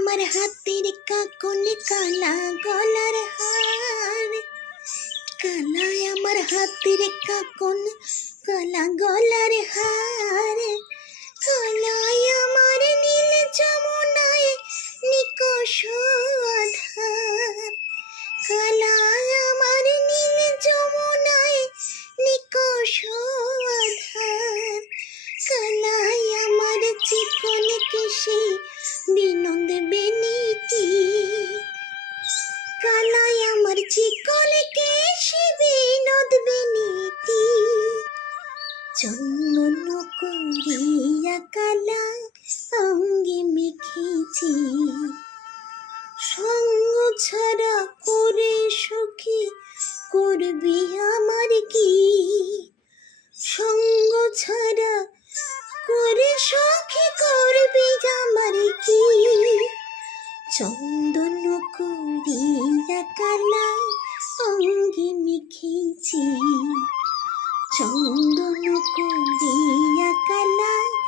আমার হাতের কাকলে কালা গলার হার। কালায় আমার হাতের কাকল কালা গলার হার। কালায় আমার নীল যমুনায় নিকষ চন্দন করিয়া কালা অঙ্গে মেখেছি। সঙ্গ ছাড়া করে সুখী করবি আমার কি? সঙ্গ ছাড়া করে সখী করবি আমার কি? চন্দন করিয়া কালা অঙ্গে মেখেছি। চন্দন করিয়া কালা অঙ্গে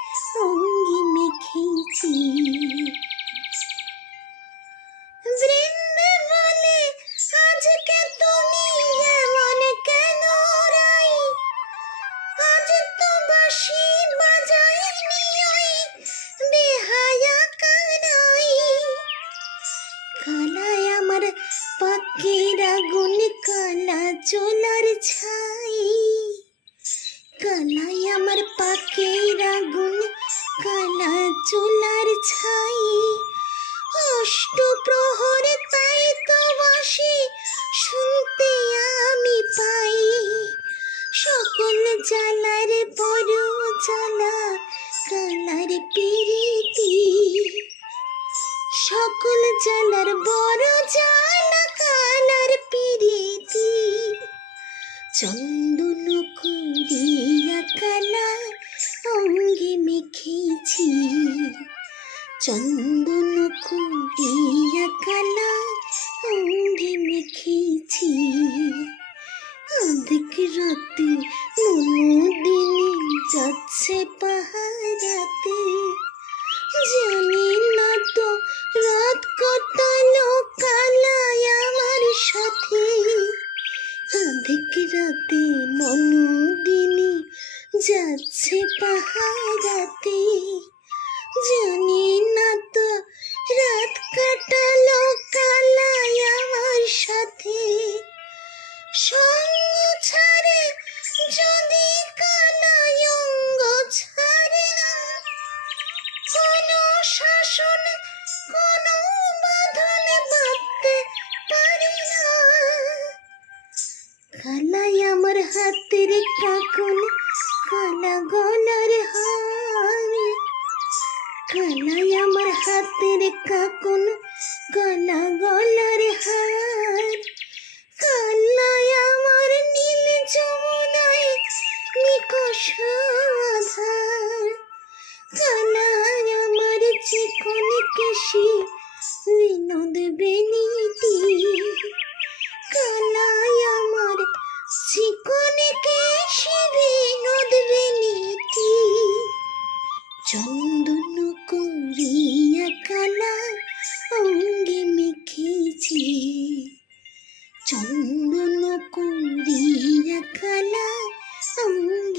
জ্বালার বড় জ্বালা কালার পিরিতি। সকল জ্বালার বড় জ্বালা কালার পিরিতি। চন্দন করিয়া কালা অঙ্গে মেখেছি। চন্দন করিয়া কালা অঙ্গে মেখেছি। অধিক রাতে যাচ্ছে পাহারাতে। জানি না তো রাত কাটালো কালায় আমার সাথে। সঙ্গ ছাড়ে যদি কালায় অঙ্গ ছাড়ে না, কোনো শাসন, কোনো বাঁধন বাঁধতে পারে না। কালাই আমার হাতের কাকুন হাতের কাকুন চন্দন করিয়া কালা অঙ্গে মেখেছি। চন্দন করিয়া কালা অঙ্গে